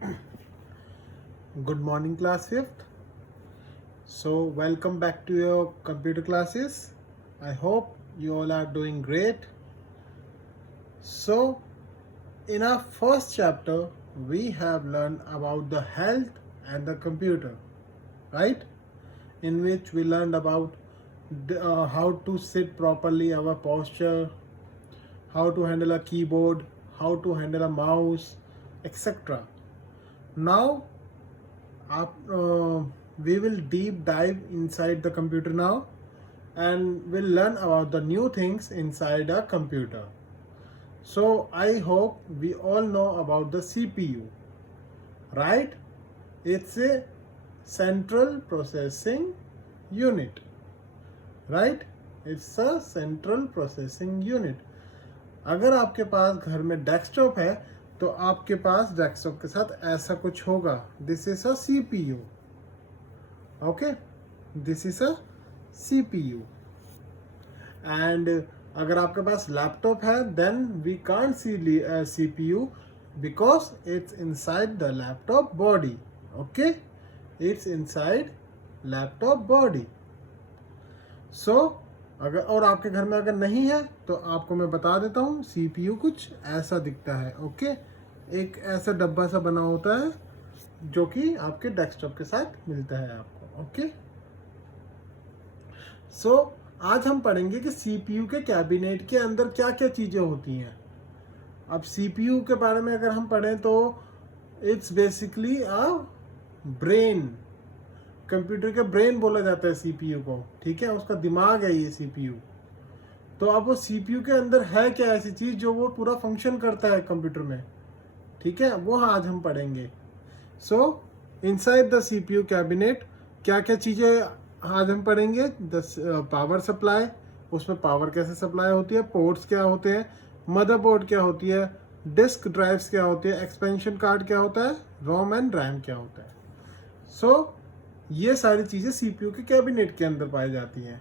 Good morning, class 5th. So, welcome back to your computer classes. I hope you all are doing great. So, in our first chapter, we have learned about the health and the computer, right? In which we learned about how to sit properly, our posture, how to handle a keyboard, how to handle a mouse, etc. Now, we will deep dive inside the computer now and we'll learn about the new things inside a computer. So I hope we all know about the CPU, right? It's a central processing unit, right? It's a central processing unit. अगर आपके पास घर में desktop है तो आपके पास desktop के साथ ऐसा कुछ होगा. This is a CPU. Okay, this is a CPU. And अगर आपके पास लैपटॉप है then we can't see CPU because it's inside the laptop body. Okay, it's inside laptop body. So अगर और आपके घर में अगर नहीं है तो आपको मैं बता देता हूँ. CPU कुछ ऐसा दिखता है. ओके, एक ऐसा डब्बा सा बना होता है जो कि आपके डेस्कटॉप के साथ मिलता है आपको. ओके, सो आज हम पढ़ेंगे कि CPU के कैबिनेट के अंदर क्या क्या चीज़ें होती हैं. अब CPU के बारे में अगर हम पढ़ें तो it's basically a brain. Computer के ब्रेन बोला जाता है CPU को. ठीक है, उसका दिमाग है ये CPU. तो अब वो CPU के अंदर है क्या ऐसी चीज़ जो वो पूरा फंक्शन करता है कंप्यूटर में. ठीक है, वो आज हम पढ़ेंगे. सो इनसाइड द CPU कैबिनेट क्या क्या चीज़ें आज हम पढ़ेंगे. द पावर सप्लाई, उसमें पावर कैसे सप्लाई होती है, पोर्ट्स क्या होते हैं, मदरबोर्ड क्या होती है, डिस्क ड्राइव्स क्या होती है, एक्सपेंशन कार्ड क्या होता है, रोम एंड रैम क्या होता है. सो ये सारी चीज़ें CPU के कैबिनेट के अंदर पाई जाती हैं.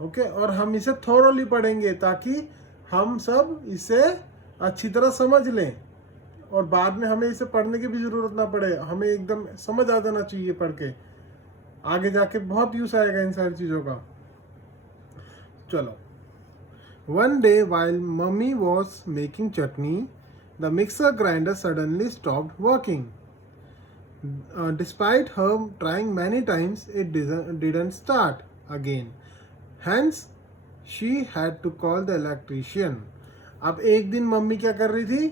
ओके, और हम इसे थोरोली पढ़ेंगे ताकि हम सब इसे अच्छी तरह समझ लें और बाद में हमें इसे पढ़ने की भी ज़रूरत ना पड़े. हमें एकदम समझ आ जाना चाहिए पढ़ के. आगे जाके बहुत यूज़ आएगा इन सारी चीज़ों का. चलो. One day while mummy was making chutney the mixer grinder suddenly stopped working. Despite her trying many times, it didn't start again. Hence, she had to call the electrician. अब एक दिन मम्मी क्या कर रही थी,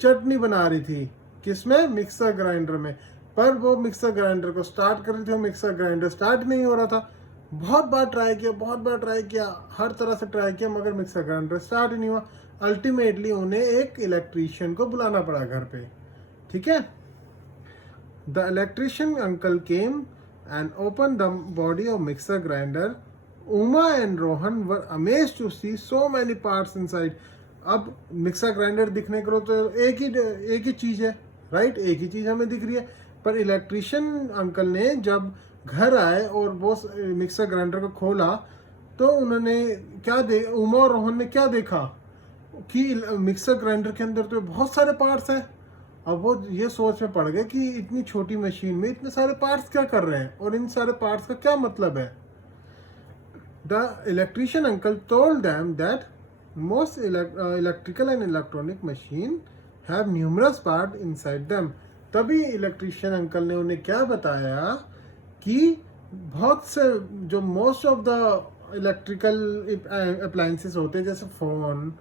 चटनी बना रही थी. किसमें, मिक्सर ग्राइंडर में. पर वो मिक्सर ग्राइंडर को स्टार्ट कर रही थी, वो मिक्सर ग्राइंडर स्टार्ट नहीं हो रहा था. बहुत बार ट्राई किया, हर तरह से ट्राई किया, मगर मिक्सर ग्राइंडर स्टार्ट ही नहीं हुआ. अल्टीमेटली उन्हें एक इलेक्ट्रीशियन को बुलाना पड़ा घर पे. ठीक है. The electrician uncle came and opened the body of mixer grinder. Uma and Rohan were amazed to see so many parts inside. अब मिक्सर ग्राइंडर दिखने को तो एक ही चीज़ है, राइट. एक ही चीज़ हमें दिख रही है. पर इलेक्ट्रिशियन अंकल ने जब घर आए और वो मिक्सर ग्राइंडर को खोला तो उन्होंने उमा और रोहन ने क्या देखा कि मिक्सर ग्राइंडर के अंदर तो बहुत सारे पार्ट्स हैं. अब वो ये सोच में पड़ गए कि इतनी छोटी मशीन में इतने सारे पार्ट्स क्या कर रहे हैं और इन सारे पार्ट्स का क्या मतलब है. The electrician uncle told them that most electrical and electronic machine have numerous part inside them. तभी इलेक्ट्रिशियन अंकल ने उन्हें क्या बताया कि बहुत से जो most of the electrical appliances होते हैं जैसे फ़ोन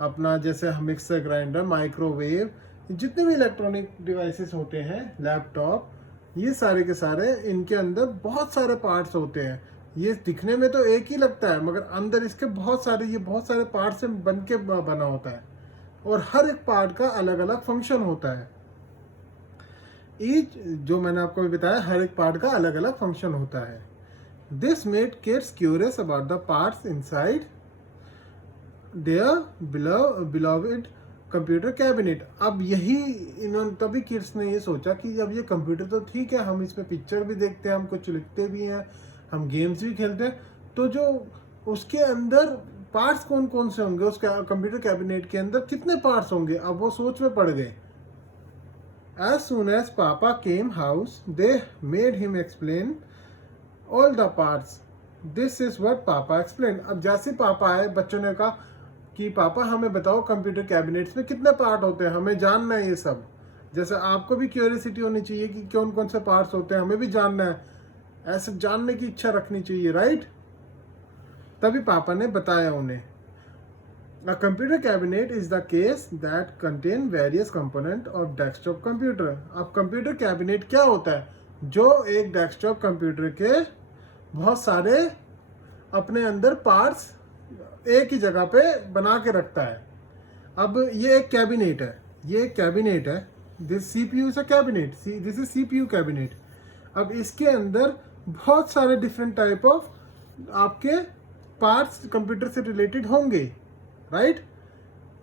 अपना, जैसे मिक्सर ग्राइंडर, माइक्रोवेव, जितने भी इलेक्ट्रॉनिक डिवाइसेस होते हैं, लैपटॉप, ये सारे के सारे इनके अंदर बहुत सारे पार्ट्स होते हैं. ये दिखने में तो एक ही लगता है मगर अंदर इसके बहुत सारे पार्ट्स से बन के बना होता है और हर एक पार्ट का अलग अलग फंक्शन होता है. ईच, जो मैंने आपको भी बताया, हर एक पार्ट का अलग अलग फंक्शन होता है. This made kids curious about the parts inside their beloved computer cabinet. अब यही इन्होंने तभी किड्स ने ये सोचा कि अब ये कंप्यूटर तो ठीक है, हम इसमें पिक्चर भी देखते हैं, हम कुछ लिखते भी हैं, हम गेम्स भी खेलते हैं, तो जो उसके अंदर पार्ट्स कौन कौन से होंगे, उस कंप्यूटर कैबिनेट के अंदर कितने पार्ट्स होंगे. अब वो सोच में पड़ गए. As soon as Papa came house, they made him explain all the parts. This is what Papa explained. अब जैसे पापा आए, बच्चों ने कहा कि पापा हमें बताओ कंप्यूटर कैबिनेट्स में कितने पार्ट होते हैं, हमें जानना है ये सब। जैसे आपको भी क्यूरियोसिटी होनी चाहिए कि कौन कौन से पार्ट्स होते हैं, हमें भी जानना है, ऐसे जानने की इच्छा रखनी चाहिए, राइट। तभी पापा ने बताया उन्हें। A computer cabinet is the case that contain various component of desktop computer. अब कंप्यूटर कैबिनेट क्या होता है? जो एक डेस्कटॉप कंप्यूटर के बहुत सारे अपने अंदर पार्ट्स एक ही जगह पे बना के रखता है। अब ये एक कैबिनेट है, ये एक कैबिनेट है। This CPU is a cabinet. This is CPU cabinet. अब इसके अंदर बहुत सारे डिफरेंट टाइप ऑफ आपके पार्ट्स कंप्यूटर से रिलेटेड होंगे, राइट।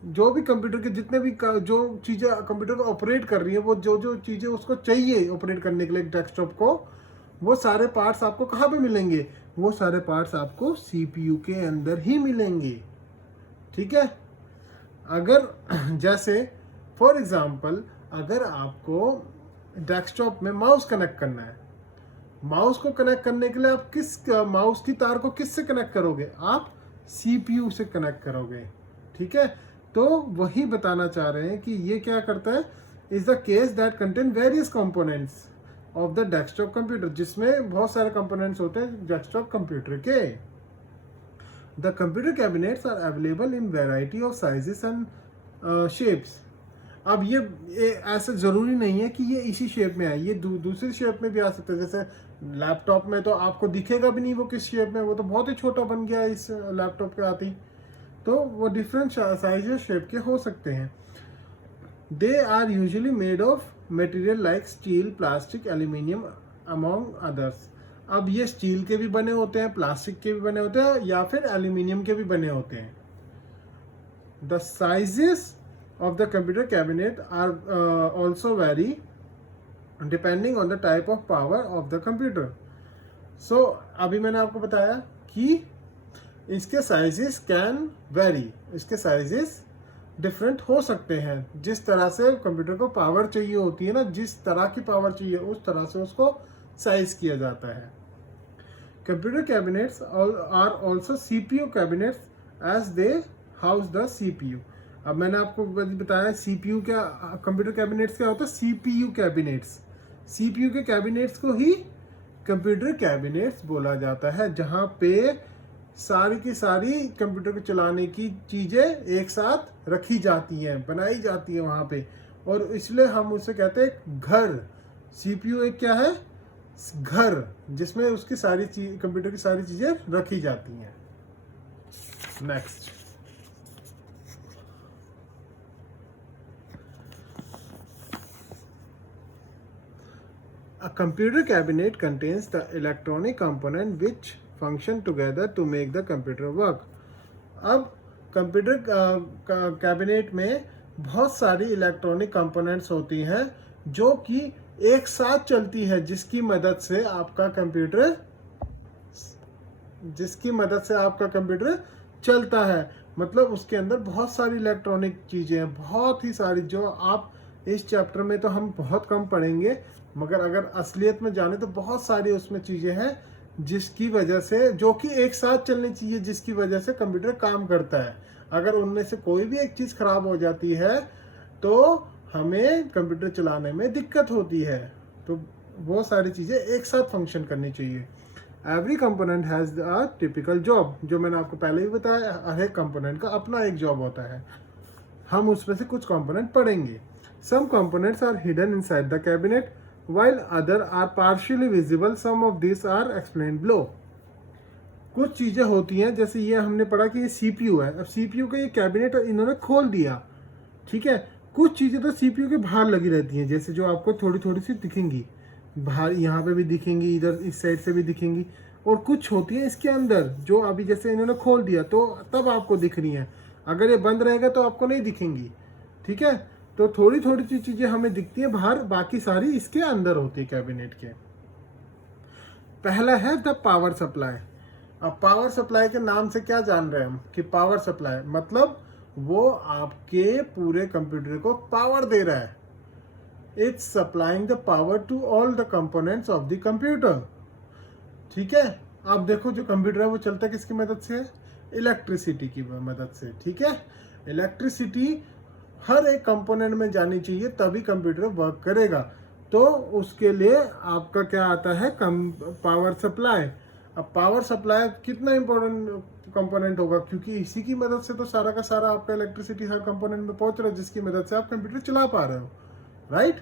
जो भी कंप्यूटर के जितने भी जो चीज़ें कंप्यूटर को ऑपरेट कर रही है, वो जो जो चीज़ें उसको चाहिए ऑपरेट करने के लिए डेस्कटॉप को, वो सारे पार्ट्स आपको कहाँ पे मिलेंगे? वो सारे पार्ट्स आपको CPU के अंदर ही मिलेंगे, ठीक है। अगर जैसे फॉर एग्जांपल अगर आपको डेस्कटॉप में माउस कनेक्ट करना है, माउस को कनेक्ट करने के लिए आप किस माउस की तार को किससे कनेक्ट करोगे? आप CPU से कनेक्ट करोगे, ठीक है। तो वही बताना चाह रहे हैं कि ये क्या करता है, is the case that contain various components of the desktop computer, जिसमें बहुत सारे कंपोनेंट्स होते हैं डेस्कटॉप कंप्यूटर के। The computer cabinets are available in variety of sizes and shapes. अब ये ऐसा ज़रूरी नहीं है कि ये इसी शेप में आए, ये दूसरी शेप में भी आ सकता है। जैसे लैपटॉप में तो आपको दिखेगा भी नहीं वो किस शेप में, वो तो बहुत ही छोटा बन गया इस लैपटॉप के आते ही। तो वो डिफरेंट साइज शेप के हो सकते हैं। They are usually made of material like steel, plastic, aluminium among others. अब ये स्टील के भी बने होते हैं, प्लास्टिक के भी बने होते हैं, या फिर एल्यूमिनियम के भी बने होते हैं। The sizes of the computer cabinet are also vary depending on the type of power of the computer. So अभी मैंने आपको बताया कि इसके साइजेस कैन वेरी, इसके साइजेस डिफरेंट हो सकते हैं। जिस तरह से कंप्यूटर को पावर चाहिए होती है ना, जिस तरह की पावर चाहिए उस तरह से उसको साइज किया जाता है। Computer cabinets are also CPU cabinets as they house the CPU। अब मैंने आपको बताया CPU क्या, कंप्यूटर कैबिनेट्स क्या होता है? CPU cabinets. CPU के कैबिनेट्स को ही कंप्यूटर कैबिनेट्स बोला जाता है, जहाँ पे सारी की सारी कंप्यूटर को चलाने की चीज़ें एक साथ रखी जाती हैं, बनाई जाती हैं वहाँ पे, और इसलिए हम उसे कहते हैं घर। CPU एक क्या है? घर, जिसमें उसकी सारी चीज, कंप्यूटर की सारी चीज़ें रखी जाती हैं। Next, a computer cabinet contains the electronic component which function together to make the computer work. अब कंप्यूटर कैबिनेट में बहुत सारी इलेक्ट्रॉनिक कंपोनेंट्स होती हैं जो कि एक साथ चलती है, जिसकी मदद से आपका कंप्यूटर चलता है। मतलब उसके अंदर बहुत सारी इलेक्ट्रॉनिक चीज़ें हैं, बहुत ही सारी, जो आप इस चैप्टर में तो हम बहुत कम पढ़ेंगे, मगर अगर असलियत में जाने तो बहुत सारी उसमें चीज़ें हैं जिसकी वजह से, जो कि एक साथ चलनी चाहिए, जिसकी वजह से कंप्यूटर काम करता है। अगर उनमें से कोई भी एक चीज़ खराब हो जाती है तो हमें कंप्यूटर चलाने में दिक्कत होती है। तो वो सारी चीज़ें एक साथ फंक्शन करनी चाहिए। Every component has a typical job, जो मैंने आपको पहले ही बताया, हर एक कंपोनेंट का अपना एक जॉब होता है। हम उसमें से कुछ कंपोनेंट पढ़ेंगे। Some components are hidden inside the cabinet while other are partially visible. Some of these are explained below. कुछ चीज़ें होती हैं, जैसे ये हमने पढ़ा कि ये CPU है। अब CPU का ये कैबिनेट इन्होंने खोल दिया, ठीक है। कुछ चीज़ें तो CPU के बाहर लगी रहती हैं, जैसे जो आपको थोड़ी थोड़ी सी दिखेंगी बाहर, यहाँ पे भी दिखेंगी, इधर इस साइड से भी दिखेंगी, और कुछ होती है इसके अंदर जो अभी जैसे इन्होंने खोल दिया तो तब आपको दिख रही हैं। अगर ये बंद रहेगा तो आपको नहीं दिखेंगी, ठीक है। तो थोड़ी थोड़ी सी चीज़ें हमें दिखती हैं बाहर, बाकी सारी इसके अंदर होती है कैबिनेट के। पहला है द पावर सप्लाई। अब पावर सप्लाई के नाम से क्या जान रहे हैं हम कि पावर सप्लाई मतलब वो आपके पूरे कंप्यूटर को पावर दे रहा है। It's supplying the power to all the components of the computer. ठीक है, अब देखो जो कंप्यूटर है वो चलता है किसकी मदद से? इलेक्ट्रिसिटी की मदद से। ठीक है, इलेक्ट्रिसिटी हर एक कंपोनेंट में जानी चाहिए तभी कंप्यूटर वर्क करेगा। तो उसके लिए आपका क्या आता है? Power supply. अब पावर सप्लाई कितना इंपॉर्टेंट कंपोनेंट होगा, क्योंकि इसी की मदद से तो सारा का सारा आपका इलेक्ट्रिसिटी हर कंपोनेंट में पहुंच रहा है, जिसकी मदद से आप कंप्यूटर चला पा रहे हो, right?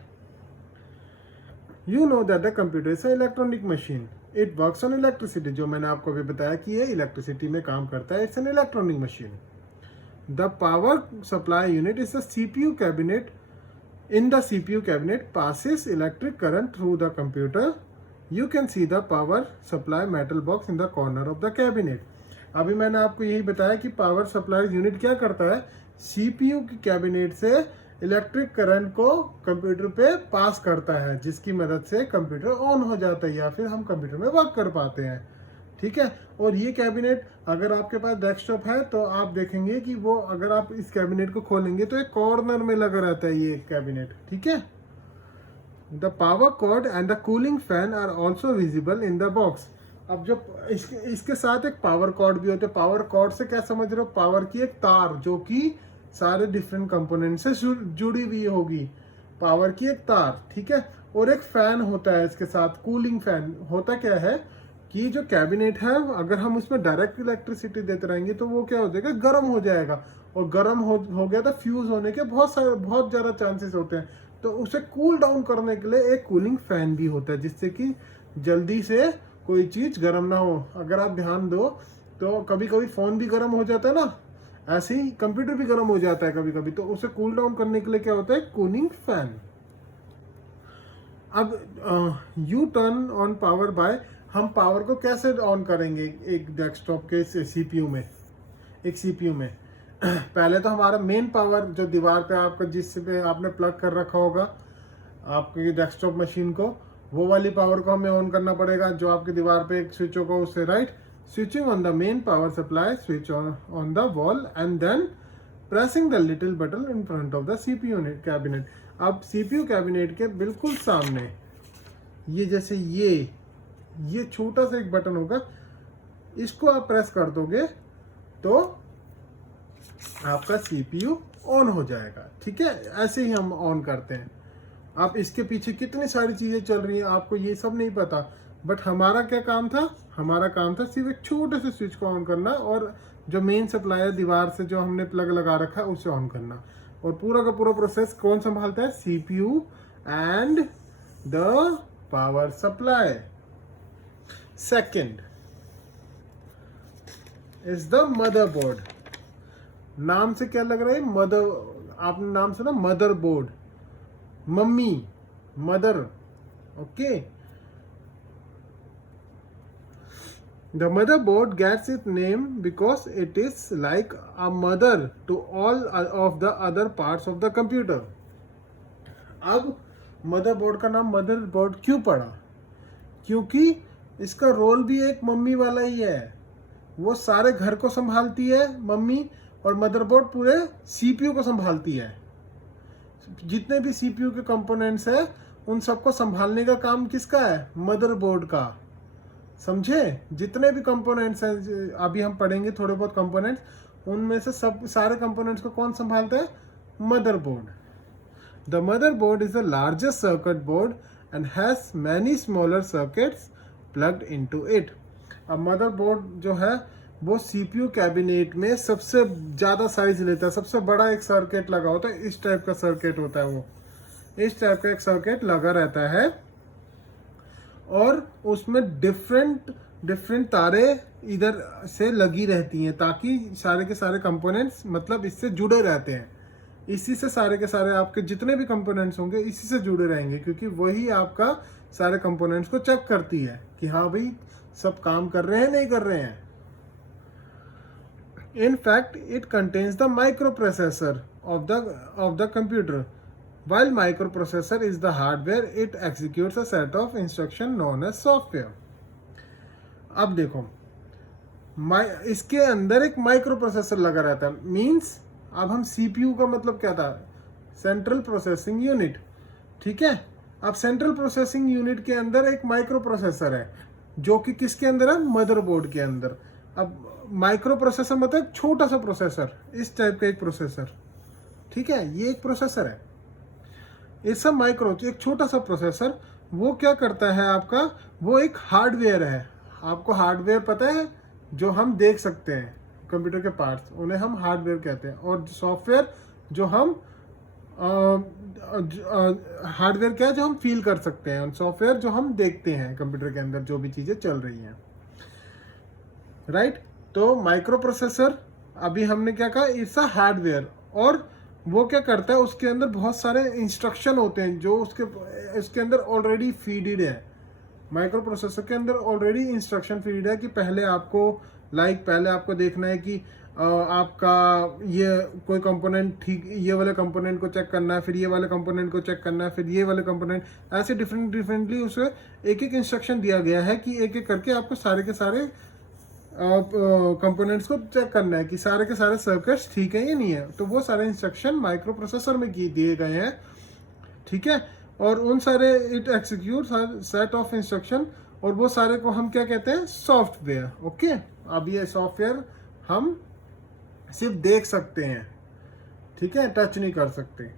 You know that the computer is electronic machine, it works on electricity. जो मैंने आपको अभी बताया कि ये इलेक्ट्रिसिटी में काम करता है, it's an electronic machine. The power supply unit is the CPU cabinet. In the CPU cabinet passes electric current through the computer. You can see the power supply metal box in the corner of the cabinet. अभी मैंने आपको यही बताया कि power supply unit क्या करता है? CPU की कैबिनेट से इलेक्ट्रिक करंट को कंप्यूटर पे पास करता है, जिसकी मदद से कंप्यूटर ऑन हो जाता है या फिर हम कंप्यूटर में वर्क कर पाते हैं। ठीक है, और ये कैबिनेट अगर आपके पास डेस्कटॉप है तो आप देखेंगे कि वो अगर आप इस कैबिनेट को खोलेंगे तो एक कॉर्नर में लगा रहता है ये कैबिनेट। ठीक है, the power cord and the cooling fan are also visible in the box. अब जो इसके साथ एक पावर कॉर्ड भी होता है। पावर कॉर्ड से क्या समझ रहे हो? पावर की एक तार जो कि सारे डिफरेंट कंपोनेंट से जुड़ी हुई होगी, पावर की एक तार। ठीक है, और एक फैन होता है इसके साथ, कूलिंग फैन। होता क्या है कि जो कैबिनेट है अगर हम उसमें डायरेक्ट इलेक्ट्रिसिटी देते रहेंगे तो वो क्या हो जाएगा? गर्म हो जाएगा, और गर्म हो गया तो फ्यूज होने के बहुत ज़्यादा चांसेस होते हैं। तो उसे कूल डाउन करने के लिए एक कूलिंग फैन भी होता है, जिससे कि जल्दी से कोई चीज़ गर्म ना हो। अगर आप ध्यान दो तो कभी कभी फ़ोन भी गर्म हो जाता है ना, ऐसे ही कंप्यूटर भी गर्म हो जाता है कभी कभी। तो उसे कूल डाउन करने के लिए क्या होता है? Cooling fan. अब you turn on power by, हम पावर को कैसे ऑन करेंगे एक डेस्कटॉप के सीपीयू में? एक सीपीयू में पहले तो हमारा मेन पावर जो दीवार पे आपका, जिस पे आपने प्लग कर रखा होगा आपके डेस्कटॉप मशीन को, वो वाली पावर को हमें ऑन करना पड़ेगा, जो आपकी दीवार पे एक स्विच होगा उससे, right? Switching on the main power supply switch on the wall and then pressing the little button in front of the CPU cabinet. अब सीपीयू कैबिनेट के बिल्कुल सामने ये जैसे ये छोटा सा एक बटन होगा, इसको आप प्रेस कर दोगे तो आपका सीपीयू ऑन हो जाएगा। ठीक है, ऐसे ही हम ऑन करते हैं। आप इसके पीछे कितनी सारी चीजें चल रही हैं आपको ये सब नहीं पता, बट हमारा क्या काम था? हमारा काम था सिर्फ एक छोटे से स्विच को ऑन करना, और जो मेन सप्लाई है दीवार से जो हमने प्लग लगा रखा है उसे ऑन करना। और पूरा का पूरा प्रोसेस कौन संभालता है? CPU and the power supply. Second is the motherboard. नाम से क्या लग रहा है? मदर, आपने नाम सुना motherboard, mummy, mother. Okay, the motherboard gets its name because it is like a mother to all of the other parts of the computer. अब मदरबोर्ड का नाम मदरबोर्ड क्यों पड़ा? क्योंकि इसका रोल भी एक मम्मी वाला ही है। वो सारे घर को संभालती है मम्मी, और मदरबोर्ड पूरे सीपीयू को संभालती है। जितने भी सीपीयू के कंपोनेंट्स हैं उन सबको संभालने का काम किसका है? मदरबोर्ड का। समझे? जितने भी कंपोनेंट्स हैं, अभी हम पढ़ेंगे थोड़े बहुत कंपोनेंट्स, उनमें से सब सारे कंपोनेंट्स को कौन संभालता है? Motherboard. The motherboard is the largest circuit board and has many smaller circuits plugged into it. अब मदरबोर्ड जो है वो सीपीयू कैबिनेट में सबसे ज़्यादा साइज लेता है, सबसे बड़ा एक सर्किट लगा होता है। इस टाइप का सर्किट होता है, वो इस टाइप का एक सर्किट लगा रहता है, और उसमें डिफरेंट तारे इधर से लगी रहती हैं ताकि सारे के सारे कंपोनेंट्स मतलब इससे जुड़े रहते हैं। इसी से सारे के सारे आपके जितने भी कंपोनेंट्स होंगे इसी से जुड़े रहेंगे, क्योंकि वही आपका सारे कंपोनेंट्स को चेक करती है कि हाँ भाई सब काम कर रहे हैं नहीं कर रहे हैं। In fact, it contains the microprocessor of the computer. While microprocessor is the hardware, it executes a set of instruction known as software. अब देखो, इसके अंदर एक माइक्रो प्रोसेसर लगा रहता है। मीन्स अब हम सीपीयू का मतलब क्या था? Central processing unit. ठीक है। अब सेंट्रल प्रोसेसिंग यूनिट के अंदर एक माइक्रो प्रोसेसर है, जो कि किसके अंदर है, मदरबोर्ड के अंदर। अब माइक्रो प्रोसेसर मतलब छोटा सा प्रोसेसर, इस टाइप का एक प्रोसेसर, ठीक है, ये एक प्रोसेसर है। इट्स अ माइक्रो, एक छोटा सा प्रोसेसर। वो क्या करता है आपका, वो एक हार्डवेयर है। आपको हार्डवेयर पता है, जो हम देख सकते हैं कंप्यूटर के पार्ट्स, उन्हें हम हार्डवेयर कहते हैं। और सॉफ्टवेयर जो हम हार्डवेयर क्या है, जो हम फील कर सकते हैं, सॉफ्टवेयर जो हम देखते हैं कंप्यूटर के अंदर जो भी चीज़ें चल रही हैं, राइट। तो माइक्रो प्रोसेसर अभी हमने क्या कहा, इट्स अ हार्डवेयर। और वो क्या करता है, उसके अंदर बहुत सारे इंस्ट्रक्शन होते हैं जो उसके अंदर ऑलरेडी फीडेड है। माइक्रो प्रोसेसर के अंदर ऑलरेडी इंस्ट्रक्शन फीड है कि पहले आपको देखना है कि आपका ये कोई कंपोनेंट ठीक, ये वाले कंपोनेंट को चेक करना है, फिर ये वाले कंपोनेंट को चेक करना है, फिर ये वाले कंपोनेंट, ऐसे डिफरेंटली उसे एक एक इंस्ट्रक्शन दिया गया है कि एक एक करके आपको सारे के सारे कंपोनेंट्स को चेक करना है कि सारे के सारे सर्किट्स ठीक है या नहीं है। तो वो सारे इंस्ट्रक्शन माइक्रो प्रोसेसर में दिए गए हैं, ठीक है। और उन सारे it execute set of instruction, और वो सारे को हम क्या कहते हैं, सॉफ्टवेयर। ओके, अब ये सॉफ्टवेयर हम सिर्फ देख सकते हैं, ठीक है, टच नहीं कर सकते।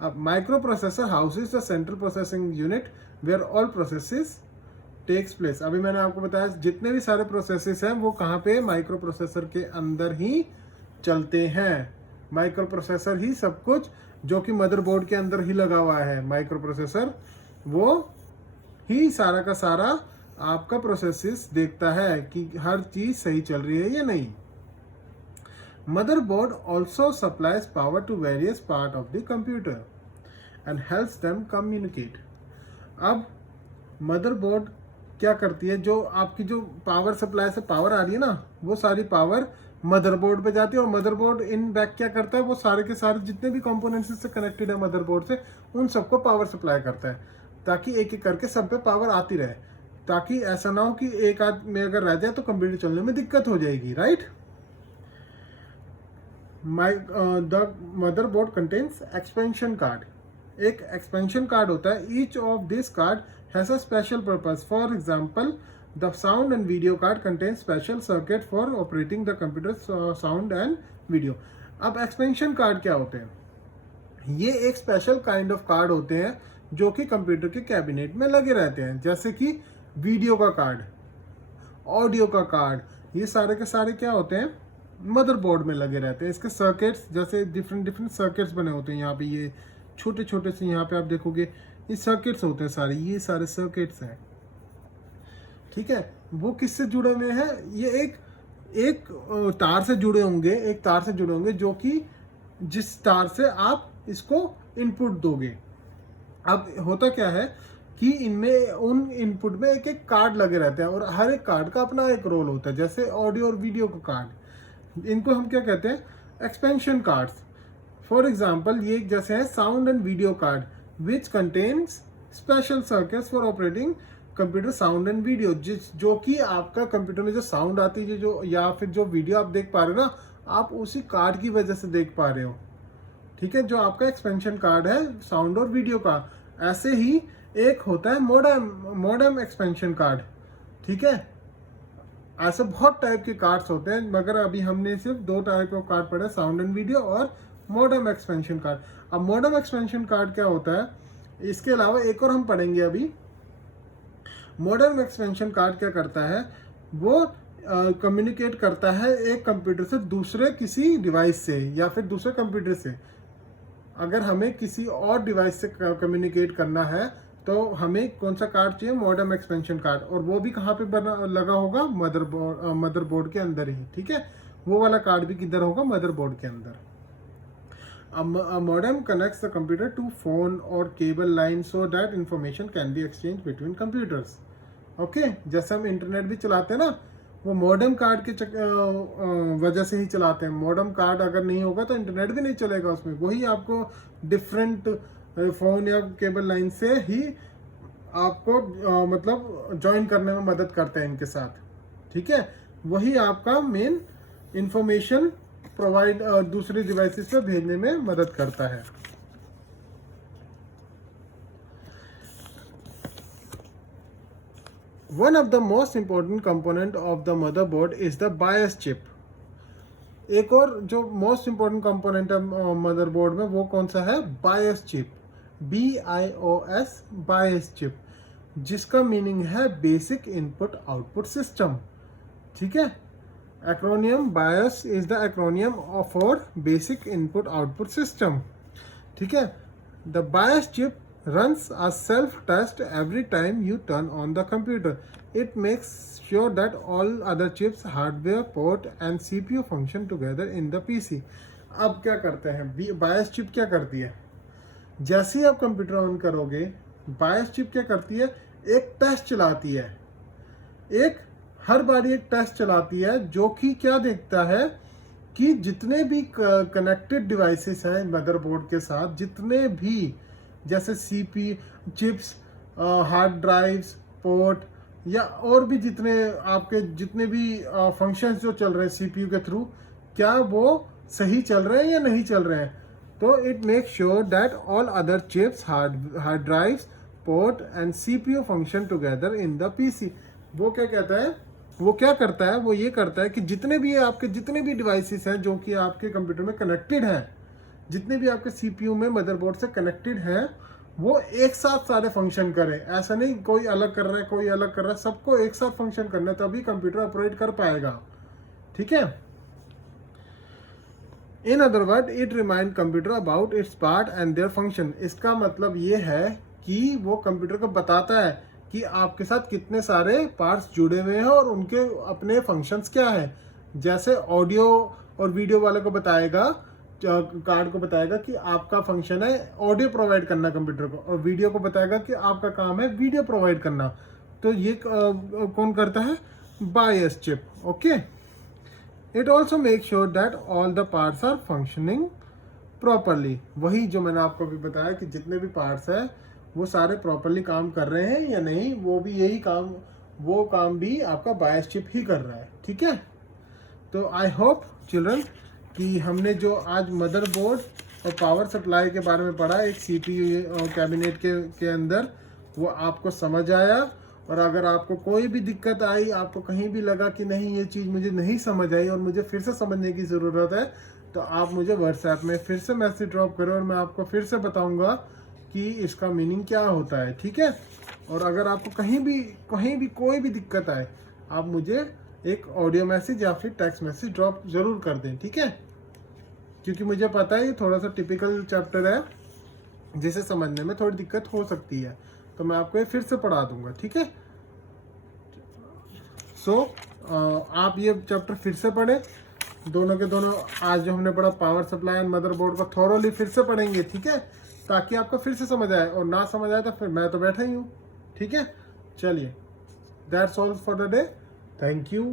अब micro processor houses the central processing unit where all processes takes place. अभी मैंने आपको बताया जितने भी सारे प्रोसेसेस हैं वो कहाँ पे, माइक्रो प्रोसेसर के अंदर ही चलते हैं। माइक्रो प्रोसेसर ही सब कुछ, जो कि मदरबोर्ड के अंदर ही लगा हुआ है माइक्रो प्रोसेसर, वो ही सारा का सारा आपका प्रोसेसेस देखता है कि हर चीज सही चल रही है या नहीं। Motherboard also supplies power to various part of the computer and helps them communicate. अब मदरबोर्ड क्या करती है, जो आपकी जो पावर सप्लाई से पावर आ रही है ना, वो सारी पावर मदरबोर्ड पे जाती है। और मदरबोर्ड इन बैक क्या करता है, वो सारे के सारे जितने भी कंपोनेंट्स से कनेक्टेड है मदरबोर्ड से, उन सबको पावर सप्लाई करता है, ताकि एक एक करके सब पे पावर आती रहे, ताकि ऐसा ना हो कि एक आध में अगर रह जाए तो कंप्यूटर चलने में दिक्कत हो जाएगी, right. The motherboard contains expansion card. एक एक्सपेंशन कार्ड होता है। Each of this card has a special purpose. For example, the sound and video card contain special circuit for operating the computer sound and video. अब expansion card क्या होते हैं, ये एक special kind of card होते हैं जो कि कंप्यूटर के कैबिनेट में लगे रहते हैं, जैसे कि वीडियो का कार्ड, ऑडियो का कार्ड, ये सारे के सारे क्या होते हैं, मदरबोर्ड में लगे रहते हैं। इसके सर्किट्स, जैसे डिफरेंट सर्किट्स बने होते हैं, यहाँ पे ये छोटे छोटे से, यहाँ पे आप देखोगे ये सर्किट्स होते हैं सारे, ये सारे सर्किट्स हैं, ठीक है। वो किससे जुड़े हुए हैं, ये एक तार से जुड़े होंगे, एक तार से जुड़े होंगे, जो कि जिस तार से आप इसको इनपुट दोगे। अब होता क्या है कि इनमें, उन इनपुट में एक एक कार्ड लगे रहते हैं, और हर एक कार्ड का अपना एक रोल होता है। जैसे ऑडियो और वीडियो का कार्ड, इनको हम क्या कहते हैं, एक्सपेंशन कार्ड्स। फॉर एग्जाम्पल, ये जैसे है sound and video card which contains special circuits for operating computer sound and video, जो कि आपका कंप्यूटर में जो साउंड आती है, जो या फिर जो वीडियो आप देख पा रहे हो ना, आप उसी कार्ड की वजह से देख पा रहे हो, ठीक है, जो आपका एक्सपेंशन कार्ड है साउंड और वीडियो का। ऐसे ही एक होता है मॉडेम एक्सपेंशन कार्ड, ठीक है। ऐसे बहुत टाइप के कार्ड्स होते हैं, मगर अभी हमने सिर्फ 2 टाइप ऑफ कार्ड पढ़े, साउंड एंड वीडियो और मॉडेम एक्सपेंशन कार्ड। अब मॉडेम एक्सपेंशन कार्ड क्या होता है, इसके अलावा एक और हम पढ़ेंगे अभी। मॉडेम एक्सपेंशन कार्ड क्या करता है, वो कम्युनिकेट करता है एक कंप्यूटर से दूसरे किसी डिवाइस से, या फिर दूसरे कंप्यूटर से। अगर हमें किसी और डिवाइस से कम्युनिकेट करना है तो हमें कौन सा कार्ड चाहिए, मॉडेम एक्सपेंशन कार्ड, और वो भी कहाँ पे लगा होगा, मदरबोर्ड के अंदर ही, ठीक है। वो वाला कार्ड भी किधर होगा, मदरबोर्ड के अंदर। A modem connects the computer to phone or cable line so that information can be exchanged between computers. Okay, जैसे हम इंटरनेट भी चलाते हैं ना, वो मॉडेम कार्ड के वजह से ही चलाते हैं। मॉडेम कार्ड अगर नहीं होगा तो इंटरनेट भी नहीं चलेगा उसमें। वही आपको डिफरेंट फोन या केबल लाइन से ही आपको मतलब ज्वाइन करने में मदद करते हैं इनके साथ, ठीक है। वही आपका मेन इंफॉर्मेशन प्रोवाइड दूसरी डिवाइसेस पे भेजने में मदद करता है। One of the most important component of the motherboard is the BIOS chip. एक और जो मोस्ट इम्पोर्टेंट कंपोनेंट है मदरबोर्ड में वो कौन सा है? BIOS chip, BIOS, BIOS chip, जिसका मीनिंग है बेसिक इनपुट आउटपुट सिस्टम। ठीक है, acromion BIOS is the acromion for basic input output system. ठीक है, the BIOS chip runs a self-test every time you turn on the computer. It makes sure that all other chips, hardware, port and CPU function together in the PC. अब क्या करते हैं, BIOS chip क्या करती है? जैसे ही आप computer on करोगे, BIOS chip क्या करती है? एक टेस्ट चलाती है, हर बार एक टेस्ट चलाती है, जो कि क्या देखता है कि जितने भी कनेक्टेड डिवाइसेस हैं मदरबोर्ड के साथ, जितने भी जैसे CPU chips, hard drives, port या और भी जितने भी फंक्शंस जो चल रहे हैं CPU के थ्रू, क्या वो सही चल रहे हैं या नहीं चल रहे हैं। तो it make sure that all other chips, hard drives, port and CPU function together in the PC। वो क्या कहता है, वो क्या करता है, वो ये करता है कि जितने भी डिवाइसेस हैं जो कि आपके कंप्यूटर में कनेक्टेड हैं, जितने भी आपके CPU में मदरबोर्ड से कनेक्टेड हैं, वो एक साथ सारे फंक्शन करें। ऐसा नहीं कोई अलग कर रहा है, कोई अलग कर रहा है, सबको एक साथ फंक्शन करना है, तभी कंप्यूटर ऑपरेट कर पाएगा। ठीक है, in other word it remind computer about it's part and their function. इसका मतलब ये है कि वो कंप्यूटर को बताता है कि आपके साथ कितने सारे पार्ट्स जुड़े हुए हैं और उनके अपने फंक्शंस क्या है। जैसे ऑडियो और वीडियो वाले को बताएगा, कार्ड को बताएगा कि आपका फंक्शन है ऑडियो प्रोवाइड करना कंप्यूटर को, और वीडियो को बताएगा कि आपका काम है वीडियो प्रोवाइड करना। तो ये कौन करता है? BIOS chip. Okay, it also make sure that all the parts are functioning properly. वही जो मैंने आपको भी बताया कि जितने भी पार्ट्स हैं वो सारे प्रॉपरली काम कर रहे हैं या नहीं, वो काम भी आपका BIOS चिप ही कर रहा है। ठीक है, तो आई होप चिल्ड्रन कि हमने जो आज मदरबोर्ड और पावर सप्लाई के बारे में पढ़ा एक CPU कैबिनेट के अंदर, वो आपको समझ आया। और अगर आपको कोई भी दिक्कत आई, आपको कहीं भी लगा कि नहीं ये चीज़ मुझे नहीं समझ आई और मुझे फिर से समझने की ज़रूरत है, तो आप मुझे व्हाट्सएप में फिर से मैसेज ड्रॉप करो और मैं आपको फिर से बताऊंगा कि इसका मीनिंग क्या होता है। ठीक है, और अगर आपको कहीं भी कोई भी दिक्कत आए, आप मुझे एक ऑडियो मैसेज या फिर टेक्स्ट मैसेज ड्रॉप ज़रूर कर दें। ठीक है, क्योंकि मुझे पता है ये थोड़ा सा टिपिकल चैप्टर है जिसे समझने में थोड़ी दिक्कत हो सकती है, तो मैं आपको ये फिर से पढ़ा दूंगा। ठीक है, आप ये चैप्टर फिर से पढ़ें, दोनों के दोनों आज जो हमने पढ़ा पावर सप्लाई एंड मदरबोर्ड को थोरोली फिर से पढ़ेंगे। ठीक है, ताकि आपको फिर से समझ आए, और ना समझ आए तो फिर मैं तो बैठा ही हूँ। ठीक है, चलिए, that's all for the day. Thank you.